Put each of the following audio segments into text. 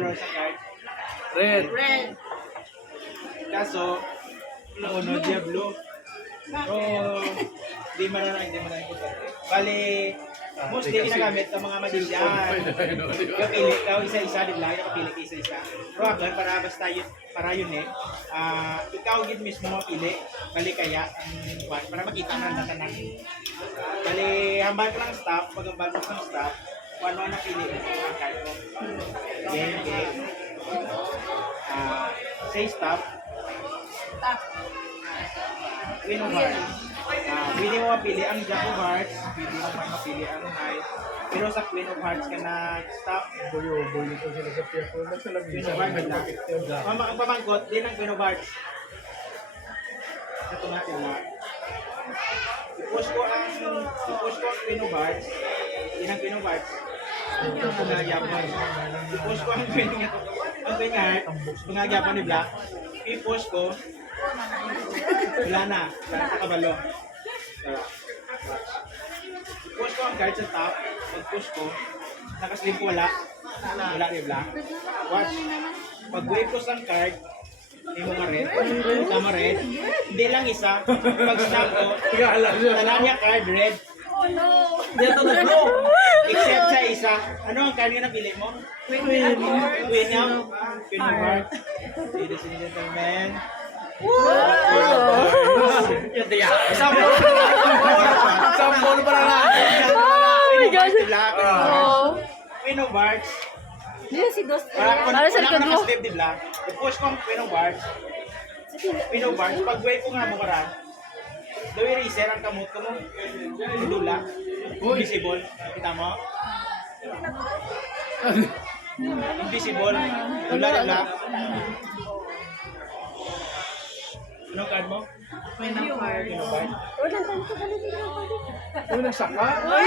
color sa card? Red. Red. Kaso, nauna dia blue. Oh, di mananay ko. Bali, mostly ginagamit ng mga magician. Kapili ka isa-isa, di ba? Kapili ka isa-isa. Pero ako, para yun eh. Ikaw gid mismo mapili. Bali kaya, para makita na natanan. Bali, hambal ko ng staff. Pag hambal ko ng staff, kung ano ang napili mo sa card mo. Game. Say stop. Queen of Hearts. Pwede mo mapili ang Jack of Hearts, pwede mo mapili ang Knight. Pero sa Queen of Hearts ka na-stop. Buyo ito sila sa piyak ko. Queen of Hearts na. Ang pamangkot din ang Queen of Hearts. Ito natin na. I-push ko ang Queen of Hearts. Yan ang Queen of Hearts. I-push ko ang Queen of Hearts. Pangagyapan ni Black. I-push ko. Wala na. Nakakabalo. I-push ko ang card sa top. Pag-push ko, nakaslim ko wala. Wala ni Black. Watch. Pag-wave ko sa card, hindi mo ma-red. Tama red. Hindi lang isa. Pag-snap ko, tala niya card red. Oh no! Dito na blue. Except sa isa. Ano ang card nga napili mo? Queen of Hearts. Ladies and gentlemen. Sampol pa na lang. Oh my God. Queen of Hearts. Hindi si Dos. Para sa likod mo. naka-slip di black. I-push ko ang Queen of Hearts. Queen of Hearts. Pag-wave ko nga mo karan. Daw i-racer ang kamot ko mo. Dula. Invisible. Kita mo? Invisible. Dula di black. Anong card mo? Queen of Hearts. Queen of Hearts. Walang tanto ka na Ano nagsaka? Oh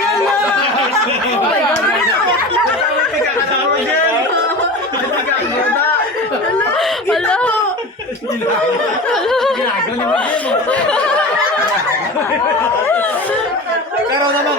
my God. Hello. Ginagawa ni Magdemo. Karo naman.